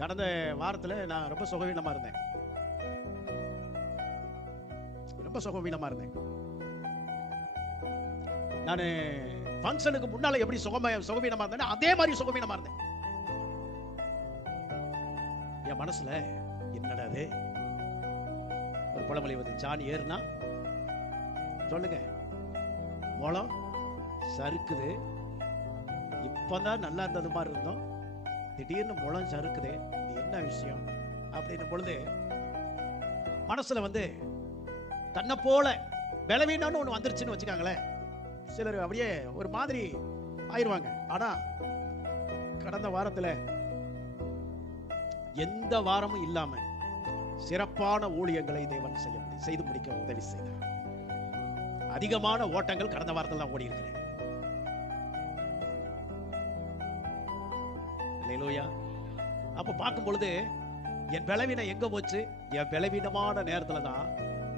கடந்த வாரத்தில் நான் ரொம்ப சுகவீனமா இருந்தேன். ரொம்ப சுகவீனமா இருந்தேன். நான் ஃபங்க்ஷனுக்கு முன்னால எப்படி சுகவீனமா இருந்தேன், அதே மாதிரி சுகவீனமா இருந்தேன். என் மனசுல என்னடா அது, ஒரு பழமொழி வந்து சாணி ஏறுனா சொல்லுங்க முளம் சறுக்குது. இப்பதான் நல்லா இருந்தது மாதிரி இருந்தோம், திடீர்னு முளம் சறுக்குது, இது என்ன விஷயம் அப்படின்னும் பொழுது மனசுல வந்து தன்னை போல பலவீனம்னு ஒண்ணு வந்துருச்சுன்னு வச்சுக்காங்களேன். சிலர் அப்படியே ஒரு மாதிரி ஆயிடுவாங்க. ஆனா கடந்த வாரத்துல எந்த வாரமும் இல்லாம சிறப்பான ஊழியங்களை தேவன் செய்து முடிக்க உதவி செய்தார். அதிகமான ஓட்டங்கள் கடந்த வாரத்தில் தான் ஓடி இருக்கிறேன். அல்லேலூயா. அப்ப பார்க்கும் பொழுது என் பலவீனம் எங்க போச்சு? என் பலவீனமான நேரத்துல தான்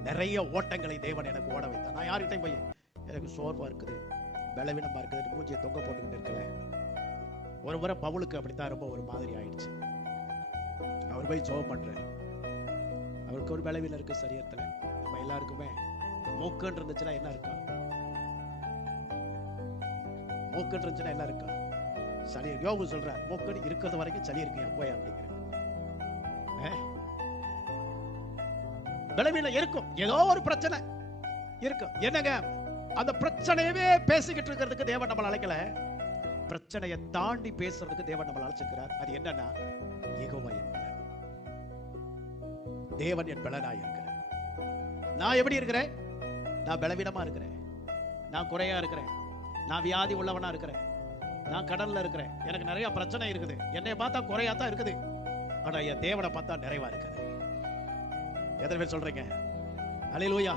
நிறைய ஓட்டங்களை தேவன் எனக்கு ஓட வைத்தார். நான் யார்கிட்டையும் போய் எனக்கு சோர்வா இருக்குது, பலவீனமா இருக்குது, மூஞ்சியை தொங்க போட்டுக்கிட்டு இருக்கல. ஒரு முறை பவுலுக்கு அப்படித்தான் ரொம்ப ஒரு மாதிரி ஆயிடுச்சு. அவர் போய் ஜெபம் பண்றாரு. அவருக்கு ஒரு பலவீனம் இருக்கு சரீரத்துல. நம்ம எல்லாருக்குமே மூக்குன்னு இருந்துச்சுன்னா என்ன இருக்கும்? மூக்குன்னு இருந்துச்சுன்னா என்ன இருக்கும்? சளி. யோபு சொல்றார், மூக்குன்னு இருக்கிறது வரைக்கும் சளி இருக்கு போய் அப்படிங்கிற. பலவீனம் இருக்கும், ஏதோ ஒரு பிரச்சனை இருக்கும். என்னங்க அந்த பிரச்சனையவே பேசிக்கிட்டு இருக்கிறதுக்கு தேவன் நம்மளை அழைக்கல. பிரச்சனையை தாண்டி பேசுறதுக்கு தேவன் நம்மளை அழைச்சிருக்கிறார். அது என்னன்னா, யெகோவா என் பலன், தேவன் என் பலனாய் இருக்கிறார். நான் எப்படி இருக்கிறேன்? நான் பலவீனமா இருக்கிறேன், நான் குறையா இருக்கிறேன், நான் வியாதி உள்ளவனா இருக்கிறேன், நான் கடல்ல இருக்கிறேன், எனக்கு நிறைய பிரச்சனை இருக்குது. என்னை பார்த்தா குறையா தான் இருக்குது, ஆனா என் தேவனை பார்த்தா நிறைவா இருக்குது. எத்தனை பேர் சொல்றீங்க? அல்லேலூயா.